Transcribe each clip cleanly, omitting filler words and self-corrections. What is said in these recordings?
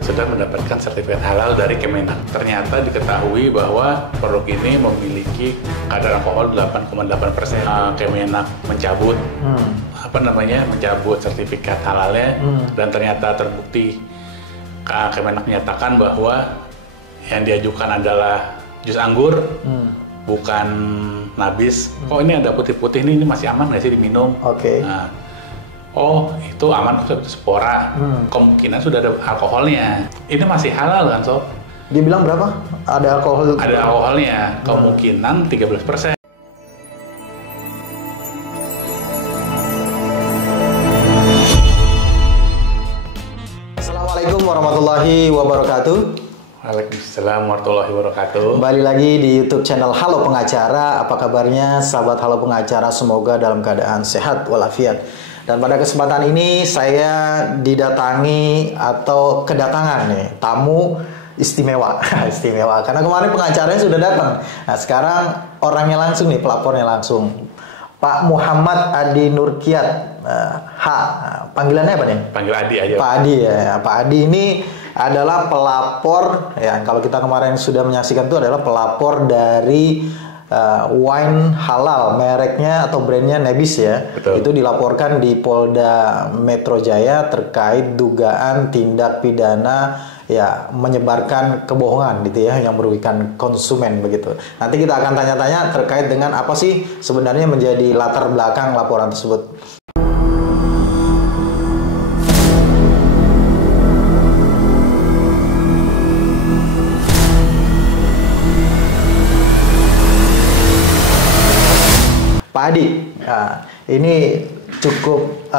Sudah mendapatkan sertifikat halal dari Kemenak. Ternyata diketahui bahwa produk ini memiliki kadar alkohol 8,8%. Kemenak mencabut mencabut sertifikat halalnya dan ternyata terbukti Kemenak menyatakan bahwa yang diajukan adalah jus anggur, bukan nabis. Kok ini ada putih-putih ini masih aman nggak sih diminum? Oke. Nah, oh, itu aman, itu spora. Kemungkinan sudah ada alkoholnya. Ini masih halal kan, Sob? Dia bilang berapa? Ada alkohol? Ada alkoholnya. Kemungkinan 13%. Assalamualaikum warahmatullahi wabarakatuh. Waalaikumsalam warahmatullahi wabarakatuh. Kembali lagi di YouTube channel Halo Pengacara. Apa kabarnya sahabat Halo Pengacara? Semoga dalam keadaan sehat walafiat. Dan pada kesempatan ini saya didatangi atau kedatangan nih tamu istimewa. Istimewa karena kemarin pengacaranya sudah datang. Nah, sekarang orangnya langsung nih, pelapornya langsung. Pak Muhammad Adi Nurkiat. Panggilannya apa nih? Panggil Adi aja. Pak Adi ya. Pak Adi ini adalah pelapor ya, kalau kita kemarin sudah menyaksikan itu adalah pelapor dari wine halal, mereknya atau brandnya Nebis ya. Betul. Itu dilaporkan di Polda Metro Jaya terkait dugaan tindak pidana ya menyebarkan kebohongan gitu ya yang merugikan konsumen begitu. Nanti kita akan tanya-tanya terkait dengan apa sih sebenarnya menjadi latar belakang laporan tersebut. Pak Adi, nah, ini cukup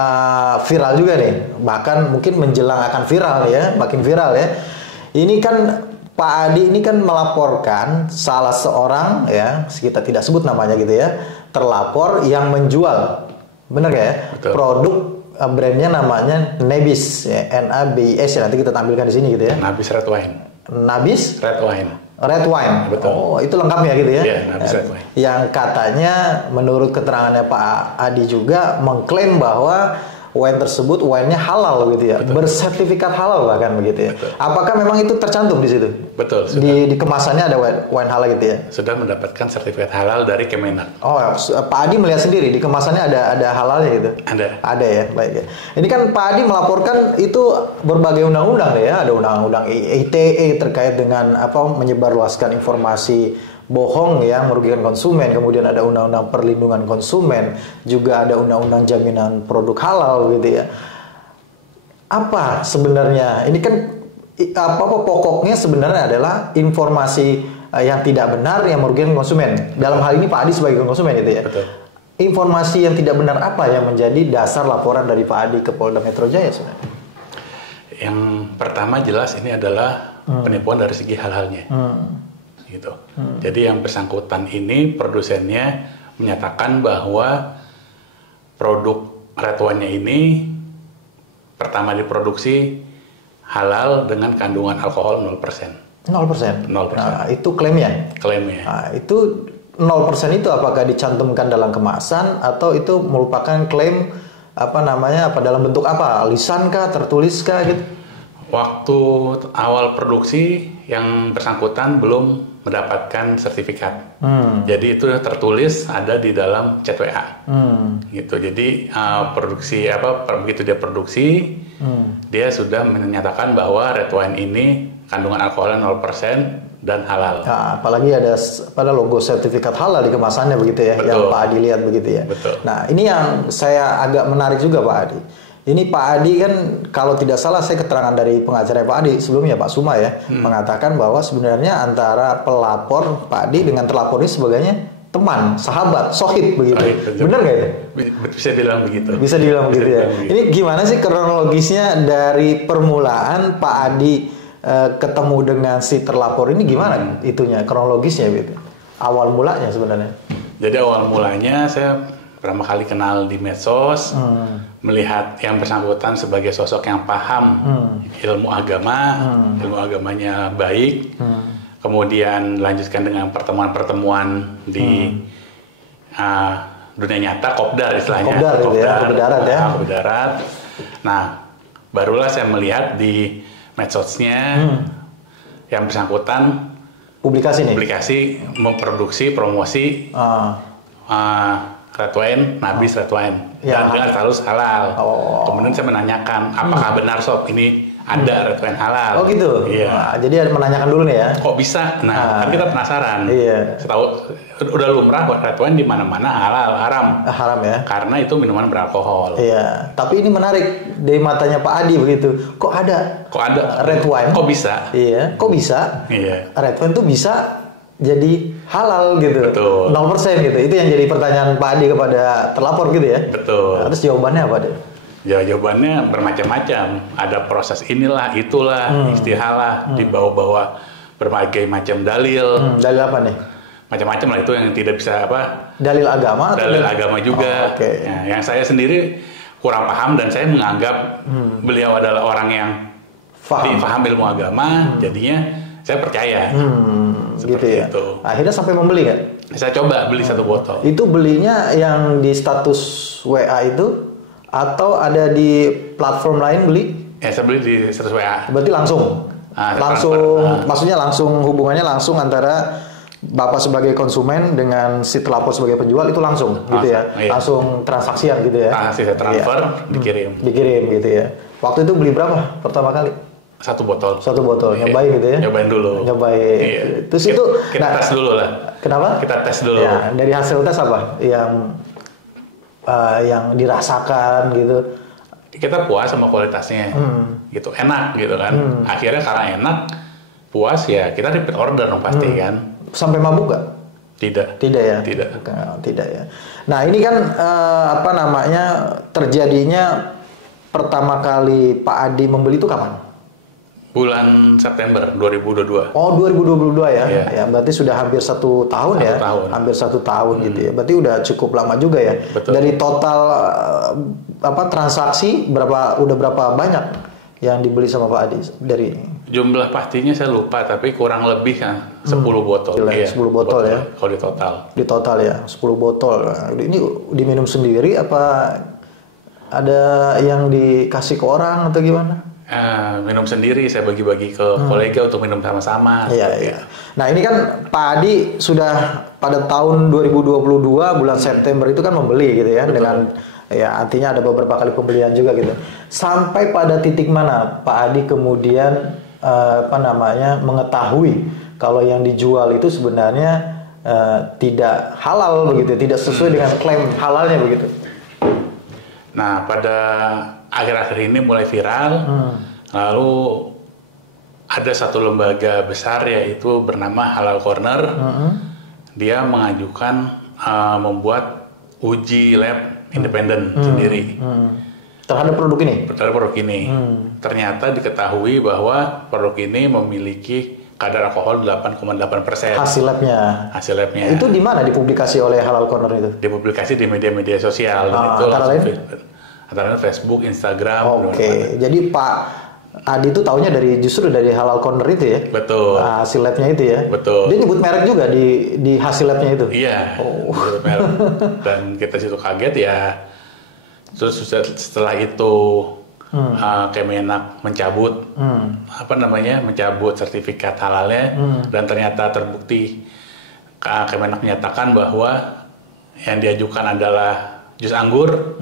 viral juga nih, bahkan mungkin menjelang akan viral ya, makin viral ya. Ini kan Pak Adi ini kan melaporkan salah seorang ya, kita tidak sebut namanya gitu ya, terlapor yang menjual, benar ya, betul, produk brandnya namanya Nebis, ya, NABIS ya, nanti kita tampilkan di sini gitu ya. Nabis Red Wine. Nabis Red Wine. Red Wine. Betul. Oh, itu lengkapnya gitu ya? Iya, Nabis Red Wine. Yang katanya menurut keterangannya Pak Adi juga mengklaim bahwa wine tersebut wine-nya halal gitu ya. Betul. Bersertifikat halal bahkan begitu ya. Betul. Apakah memang itu tercantum di situ? Betul, sudah. Di kemasannya ada wine halal gitu ya? Sudah mendapatkan sertifikat halal dari Kemenak. Oh, Pak Adi melihat sendiri di kemasannya ada halalnya gitu? Ada. Ada ya, baik ya. Ini kan Pak Adi melaporkan itu berbagai undang-undang ya, ada undang-undang ITE terkait dengan menyebarluaskan informasi bohong yang merugikan konsumen, kemudian ada undang-undang perlindungan konsumen, juga ada undang-undang jaminan produk halal gitu ya. Apa sebenarnya? Ini kan pokoknya sebenarnya adalah informasi yang tidak benar yang merugikan konsumen. Dalam hal ini Pak Adi sebagai konsumen itu ya. Betul. Informasi yang tidak benar apa yang menjadi dasar laporan dari Pak Adi ke Polda Metro Jaya sebenarnya? Yang pertama jelas ini adalah penipuan dari segi hal-halnya. Gitu. Jadi yang bersangkutan ini produsennya menyatakan bahwa produk red wine-nya ini pertama diproduksi halal dengan kandungan alkohol 0%. 0%? 0%. Nah, itu klaimnya? Klaimnya. Nah, itu 0% itu apakah dicantumkan dalam kemasan atau itu merupakan klaim dalam bentuk apa? Lisan kah, tertulis kah gitu? Waktu awal produksi yang bersangkutan belum mendapatkan sertifikat. Jadi itu tertulis ada di dalam chat WA. Gitu. Jadi begitu dia produksi, dia sudah menyatakan bahwa red wine ini kandungan alkoholnya 0% dan halal. Nah, apalagi ada logo sertifikat halal di kemasannya begitu ya. Betul. Yang Pak Adi lihat begitu ya. Betul. Nah, ini yang saya agak menarik juga Pak Adi. Ini Pak Adi kan kalau tidak salah saya keterangan dari pengacara Pak Adi sebelumnya Pak Suma ya mengatakan bahwa sebenarnya antara pelapor Pak Adi dengan terlapor ini sebagainya teman, sahabat, sohib begitu. Benar nggak itu? Bisa bilang begitu. Bisa dibilang begitu ya. Ini gimana sih kronologisnya dari permulaan Pak Adi ketemu dengan si terlapor ini gimana itunya kronologisnya gitu? Awal mulanya sebenarnya. Jadi awal mulanya saya pertama kali kenal di medsos, melihat yang bersangkutan sebagai sosok yang paham ilmu agama, ilmu agamanya baik, kemudian lanjutkan dengan pertemuan-pertemuan di dunia nyata, kopdar istilahnya. Kopdar ya, kopdarat ya. Kopdarat. Nah, barulah saya melihat di medsosnya yang bersangkutan Publikasi nih. memproduksi promosi red wine, Nabis red wine, Ya. dan dengan status halal. Oh. Kemudian saya menanyakan, apakah benar sob ini ada red wine halal? Oh gitu. Iya. Nah, jadi menanyakan dulu nih ya. Kok bisa? Nah, kan kita penasaran. Iya. Setahu udah lumrah red wine di mana-mana halal, haram. Haram ya. Karena itu minuman beralkohol. Iya. Tapi ini menarik dari matanya Pak Adi begitu. Kok ada red wine? Kok bisa? Iya. Kok bisa? Iya. Red wine tuh bisa jadi halal gitu. Betul. 0% gitu. Itu yang jadi pertanyaan Pak Adi kepada terlapor gitu ya. Betul. Nah, terus jawabannya apa deh? Ya jawabannya bermacam-macam. Ada proses inilah, itulah, istihalah, dibawa-bawa berbagai macam dalil. Dalil apa nih? Macam-macam lah itu yang tidak bisa apa. Dalil agama atau Dalil agama juga. Oh, oke. Ya, yang saya sendiri kurang paham dan saya menganggap beliau adalah orang yang paham ilmu agama, jadinya saya percaya. Gitu ya. Itu. Akhirnya sampai membeli kan? Saya coba beli 1 botol. Itu belinya yang di status WA itu atau ada di platform lain beli? Ya saya beli di status WA. Berarti langsung. Maksudnya langsung hubungannya langsung antara Bapak sebagai konsumen dengan si pelapor sebagai penjual itu langsung gitu ya. Iya. Langsung transaksian gitu ya. Transaksi saya transfer, dikirim. Dikirim gitu ya. Waktu itu beli berapa pertama kali? 1 botol. 1 botol, nyobain gitu ya? Nyobain dulu. Nyobain. Iya. Terus itu kita tes dulu lah. Kenapa? Kita tes dulu. Ya, dari hasil tes apa? Yang dirasakan gitu. Kita puas sama kualitasnya. Gitu, enak gitu kan. Akhirnya karena enak, puas ya kita repeat order dong pasti kan. Sampai mabuk gak? Tidak. Tidak ya? Tidak ya. Nah ini kan terjadinya pertama kali Pak Adi membeli itu kapan? Bulan September 2022. Oh 2022 ya? Iya. Ya berarti sudah hampir 1 tahun ya? Hampir 1 tahun gitu ya. Berarti udah cukup lama juga ya? Betul. Dari total transaksi udah berapa banyak yang dibeli sama Pak Adi dari? Jumlah pastinya saya lupa tapi kurang lebih kan 10 botol. Gila, Iya, 10 botol ya? Kalau di total. Di total ya 10 botol. Nah, ini diminum sendiri apa ada yang dikasih ke orang atau gimana? Minum sendiri, saya bagi-bagi ke kolega untuk minum sama-sama. Iya, iya. Nah ini kan Pak Adi sudah pada tahun 2022 bulan September itu kan membeli gitu ya. Betul. Dengan ya artinya ada beberapa kali pembelian juga gitu. Sampai pada titik mana Pak Adi kemudian mengetahui kalau yang dijual itu sebenarnya tidak halal begitu, tidak sesuai dengan klaim halalnya begitu. Nah pada akhir-akhir ini mulai viral, lalu ada satu lembaga besar yaitu bernama Halal Corner, dia mengajukan membuat uji lab independen sendiri terhadap produk ini. Ternyata diketahui bahwa produk ini memiliki kadar alkohol 8,8%. Hasil labnya. Itu di mana dipublikasi oleh Halal Corner itu? Dipublikasi di media-media sosial dan itu antara lain Facebook, Instagram. Oke. Jadi Pak Adi itu taunya justru dari Halal Corner itu ya? Betul. Hasil labnya itu ya? Betul. Dia nyebut merek juga di hasil labnya itu? Iya. Nyebut merek. Dan kita situ kaget ya. Terus setelah itu Kemenak mencabut mencabut sertifikat halalnya dan ternyata terbukti Kemenak menyatakan bahwa yang diajukan adalah jus anggur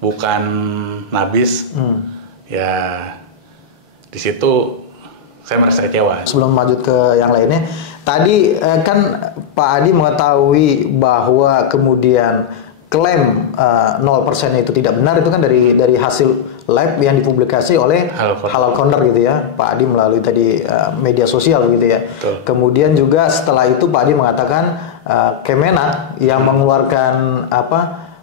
bukan Nabis. Ya di situ saya merasa kecewa. Sebelum lanjut ke yang lainnya, tadi kan Pak Adi mengetahui bahwa kemudian klaim 0% itu tidak benar itu kan dari hasil lab yang dipublikasi oleh Halal Corner gitu ya, Pak Adi melalui tadi media sosial gitu ya. Betul. Kemudian juga setelah itu Pak Adi mengatakan Kemenak yang mengeluarkan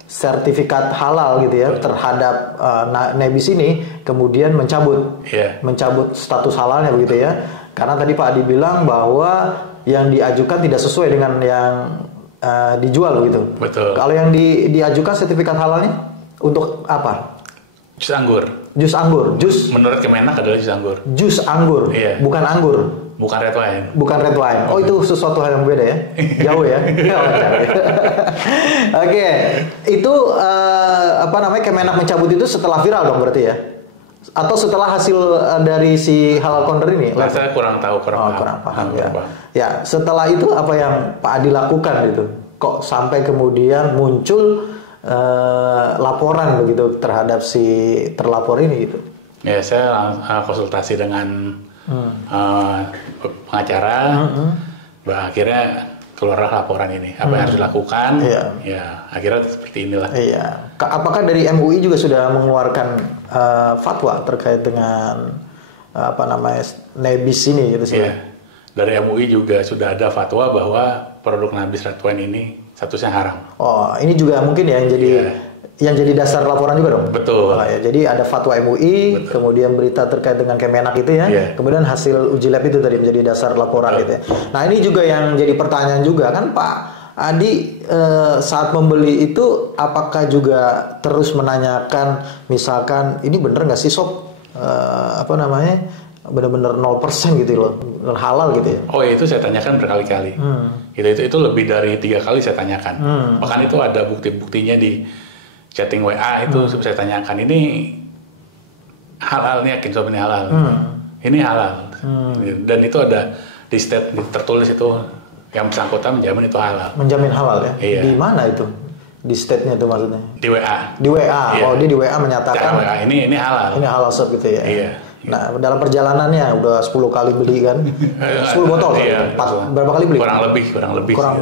sertifikat halal gitu ya terhadap Nabis ini kemudian mencabut status halalnya begitu ya, karena tadi Pak Adi bilang bahwa yang diajukan tidak sesuai dengan yang dijual gitu. Betul. Kalau yang diajukan sertifikat halalnya untuk apa? Jus anggur. Jus anggur. Menurut Kemenak adalah jus anggur. Jus anggur. Iya. Bukan anggur. Bukan red wine. Bukan red wine. Oh itu sesuatu hal yang berbeda ya. Jauh ya. Oke. Itu Kemenak mencabut itu setelah viral dong berarti ya. Atau setelah hasil dari si halal counter ini? Saya kurang tahu, kurang paham ya. Ya, setelah itu apa yang Pak Adi lakukan gitu? Kok sampai kemudian muncul laporan begitu terhadap si terlapor ini gitu? Ya, saya konsultasi dengan pengacara, akhirnya keluarlah laporan ini. Apa yang harus dilakukan? Ya, akhirnya seperti inilah. Iya. Apakah dari MUI juga sudah mengeluarkan fatwa terkait dengan nebis ini gitu sih? Iya. Dari MUI juga sudah ada fatwa bahwa produk Nabis Red Wine ini statusnya haram. Oh, ini juga mungkin ya yang jadi dasar laporan juga dong? Betul. Ya, jadi ada fatwa MUI, kemudian berita terkait dengan Kemenak itu ya, kemudian hasil uji lab itu tadi menjadi dasar laporan gitu ya. Nah ini juga yang jadi pertanyaan juga kan Pak Adi saat membeli itu apakah juga terus menanyakan misalkan ini bener nggak sih sob benar-benar 0% gitu loh, halal gitu ya? Oh itu saya tanyakan berkali-kali. Itu lebih dari 3 kali saya tanyakan. Bahkan itu ada bukti-buktinya di chatting WA itu saya tanyakan ini halal nih, yakin sob ini halal? Ini halal. Dan itu ada di tertulis itu yang bersangkutan menjamin itu halal. Menjamin halal ya? Iya. Di mana itu? Di state-nya itu maksudnya? Di WA. Di WA. Iya. Oh, dia di WA menyatakan WA, ini halal. Ini halal sob gitu ya. Iya. Nah, dalam perjalanannya udah 10 kali beli kan? 10 botol. Iya, berapa kali beli? Kurang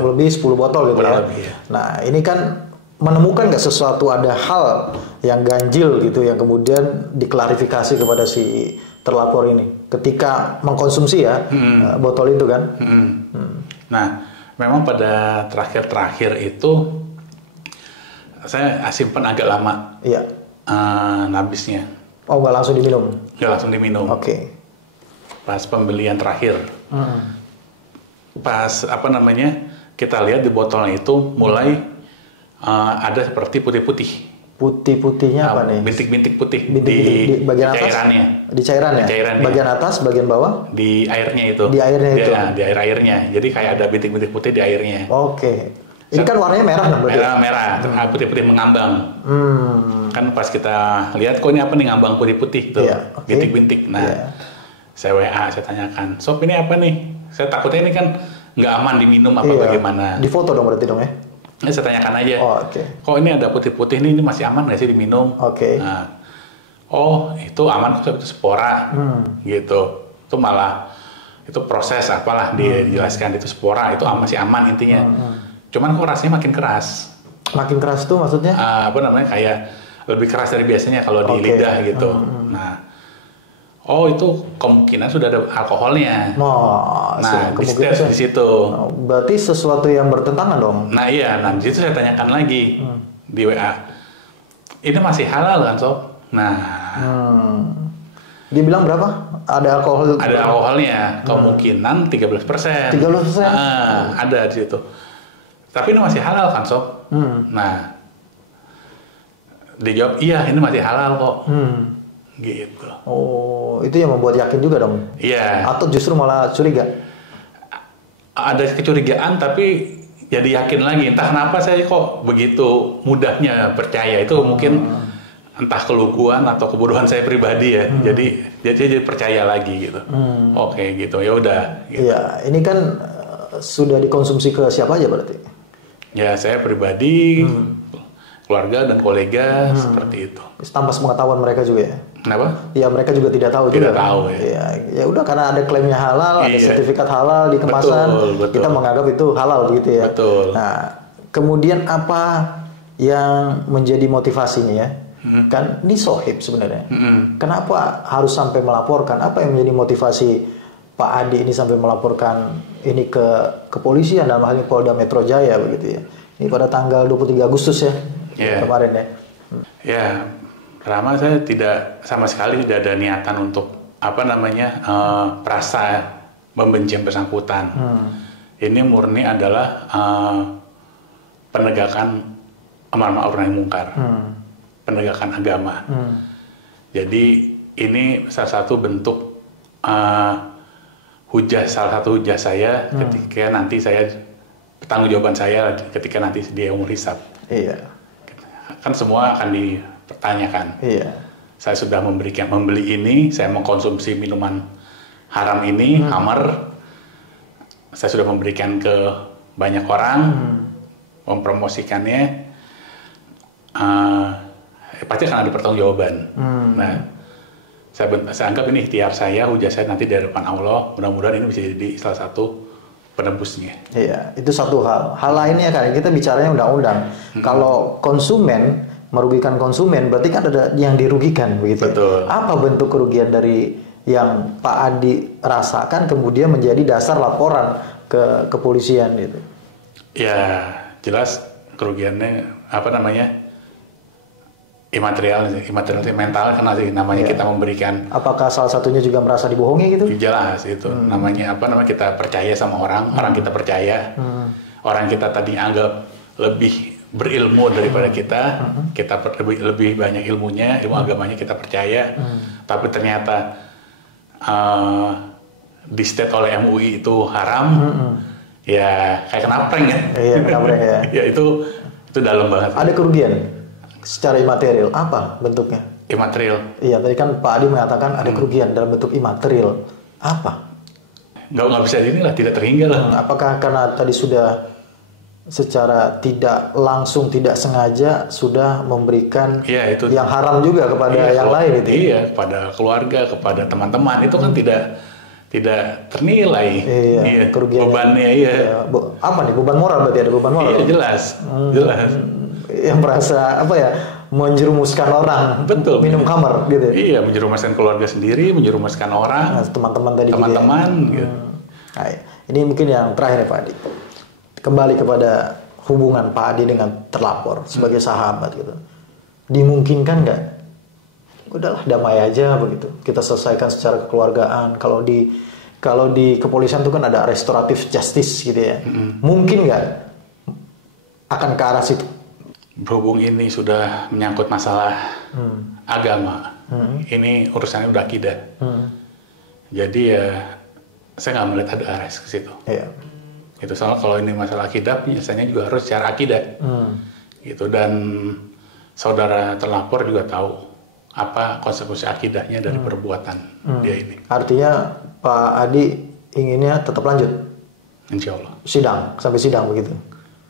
lebih 10 botol gitu ya. Lebih, ya. Nah, ini kan menemukan nggak sesuatu ada hal yang ganjil gitu yang kemudian diklarifikasi kepada si terlapor ini ketika mengkonsumsi ya botol itu kan? Nah, memang pada terakhir itu saya simpan agak lama. Iya. Nabisnya. Oh, nggak langsung diminum? Nggak langsung diminum. Oke. Pas pembelian terakhir. Pas kita lihat di botolnya itu mulai ada seperti putih-putih. Putih-putihnya apa nih? Bintik-bintik putih di bagian atas? Cairannya. Di cairannya? Bagian atas, bagian bawah? Di airnya itu. Di airnya itu? Di airnya. Jadi kayak ada bintik-bintik putih di airnya. Oke. Ini kan warnanya merah kan berarti? Merah. Putih-putih mengambang. Kan pas kita lihat kok ini apa nih ngambang putih-putih tuh. Bintik-bintik. Nah, saya WA, saya tanyakan, sob ini apa nih? Saya takutnya ini kan nggak aman diminum apa bagaimana. Di foto dong berarti dong ya? Ini saya tanyakan aja. Oke. Kok ini ada putih-putih ini masih aman nggak sih diminum? Oke. Nah, itu aman kok, itu spora. Gitu. Itu malah itu proses apalah dijelaskan itu spora, itu masih aman intinya. Cuman kok rasanya makin keras. Makin keras tuh maksudnya? Kayak lebih keras dari biasanya kalau di lidah gitu. Nah, itu kemungkinan sudah ada alkoholnya. Nah, di situ. Berarti sesuatu yang bertentangan dong. Nah iya, di situ saya tanyakan lagi di WA. Ini masih halal kan sob? Nah, dia bilang berapa? Ada alkohol? Ada alkoholnya, kemungkinan 13%. 13%? Ada di situ. Tapi ini masih halal kan sob? Nah, dijawab iya ini masih halal kok. Gitu. Oh, itu yang membuat yakin juga dong? Iya. Atau justru malah curiga? Ada kecurigaan tapi jadi yakin lagi. Entah kenapa saya kok begitu mudahnya percaya. Itu mungkin entah keluguan atau kebodohan saya pribadi ya. Jadi percaya lagi gitu. Oke gitu, ya udah. Gitu. Iya, ini kan sudah dikonsumsi ke siapa aja berarti? Ya saya pribadi, keluarga dan kolega seperti itu. Tanpa sepengetahuan mereka juga ya? Kenapa? Ya mereka juga tidak tahu. Tidak tahu ya. Ya udah karena ada klaimnya halal, ada sertifikat halal di kemasan, betul. Kita menganggap itu halal begitu ya. Betul. Nah, kemudian apa yang menjadi motivasinya ya? Kan ini sohib sebenarnya. Kenapa harus sampai melaporkan? Apa yang menjadi motivasi Pak Adi ini sampai melaporkan ini ke kepolisian dalam hal ini Polda Metro Jaya begitu ya? Ini pada tanggal 23 Agustus ya kemarin ya. Ya. Pertama saya sama sekali tidak ada niatan untuk perasa membenci yang bersangkutan. Ini murni adalah penegakan amar ma'ruf nahi munkar, penegakan agama. Jadi ini salah satu bentuk salah satu hujah saya ketika nanti pertanggungjawaban saya ketika nanti dia umur hisab. Iya. Kan semua akan dipertanyakan. Iya. saya sudah membeli ini, saya mengkonsumsi minuman haram ini, Hammer, saya sudah memberikan ke banyak orang, mempromosikannya, pasti akan ada pertanggungjawaban. Nah, saya anggap ini ikhtiar saya, hujah saya nanti di hadapan Allah. Mudah-mudahan ini bisa jadi salah satu penebusnya. Iya, itu satu hal. Hal lainnya kan kita bicaranya undang-undang. Kalau konsumen merugikan konsumen, berarti kan ada yang dirugikan, begitu. Betul. Apa bentuk kerugian dari yang Pak Adi rasakan kemudian menjadi dasar laporan ke kepolisian gitu? Ya, jelas kerugiannya apa namanya? Imaterial mental karena sih namanya kita memberikan. Apakah salah satunya juga merasa dibohongi gitu? Jelas itu namanya apa namanya kita percaya sama orang kita percaya, orang kita tadi anggap lebih berilmu daripada kita lebih banyak ilmunya, ilmu agamanya kita percaya, tapi ternyata di state oleh MUI itu haram, ya kayak kena prank ya. Iya, kena prank ya. Ya itu dalam banget. Ada kerugian secara imaterial, apa bentuknya? Imaterial. Iya, tadi kan Pak Adi mengatakan ada kerugian dalam bentuk imaterial. Apa? Nggak bisa inilah, tidak terhingga lah. Apakah karena tadi sudah secara tidak langsung, tidak sengaja sudah memberikan itu yang haram juga kepada yang lain itu? Iya, kepada keluarga, kepada teman-teman itu kan tidak ternilai. Iya, kerugian. Bebannya apa nih, beban moral berarti ada beban moral? Iya, jelas. Yang merasa apa ya, menjerumuskan orang. Betul. Minum khamar gitu. Iya, menjerumuskan keluarga sendiri, menjerumuskan orang. Teman-teman tadi. Teman-teman. Gitu. Nah, ini mungkin yang terakhir ya Pak Adi. Kembali kepada hubungan Pak Adi dengan terlapor sebagai sahabat gitu. Dimungkinkan nggak? Udahlah damai aja begitu. Kita selesaikan secara kekeluargaan. Kalau di kepolisian itu kan ada restoratif justice gitu ya. Mungkin nggak akan ke arah situ? Berhubung ini sudah menyangkut masalah agama, ini urusannya udah akidah. Jadi ya saya nggak melihat ada arah ke situ. Iya. Itu soal kalau ini masalah akidah, biasanya juga harus secara akidah. Gitu, dan saudara terlapor juga tahu apa konsekuensi akidahnya dari perbuatan dia ini. Artinya Pak Adi inginnya tetap lanjut? Insya Allah. Sampai sidang begitu?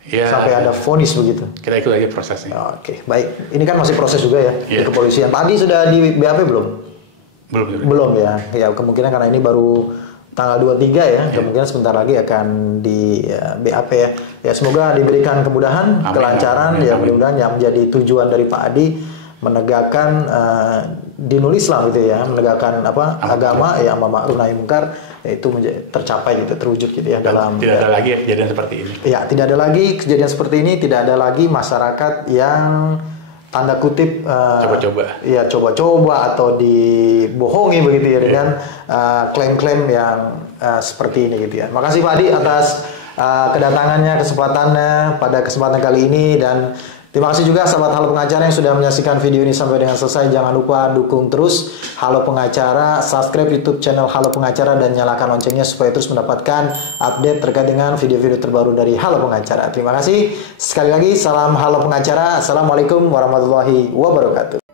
Ya, sampai ada vonis begitu? Kita ikut aja prosesnya. Oke, baik. Ini kan masih proses juga ya di kepolisian. Pak Adi sudah di BAP belum? Belum ya. Ya kemungkinan karena ini baru tanggal 23 ya. Kemungkinan sebentar lagi akan di BAP ya. Ya semoga diberikan kemudahan, kelancaran. Ya mudah-mudahan yang menjadi tujuan dari Pak Adi menegakkan dinul Islam gitu ya, menegakkan agama ya, amar ma'ruf nahi munkar, itu tercapai gitu, terwujud gitu ya. Dalam tidak ada lagi kejadian seperti ini. Ya, tidak ada lagi kejadian seperti ini, tidak ada lagi masyarakat yang tanda kutip coba-coba atau dibohongi begitu ya dengan klaim-klaim yang seperti ini gitu ya. Makasih Pak Adi atas kedatangannya, kesempatannya pada kesempatan kali ini, dan terima kasih juga sahabat Halo Pengacara yang sudah menyaksikan video ini sampai dengan selesai. Jangan lupa dukung terus Halo Pengacara, subscribe YouTube channel Halo Pengacara dan nyalakan loncengnya supaya terus mendapatkan update terkait dengan video-video terbaru dari Halo Pengacara. Terima kasih sekali lagi, salam Halo Pengacara. Assalamualaikum warahmatullahi wabarakatuh.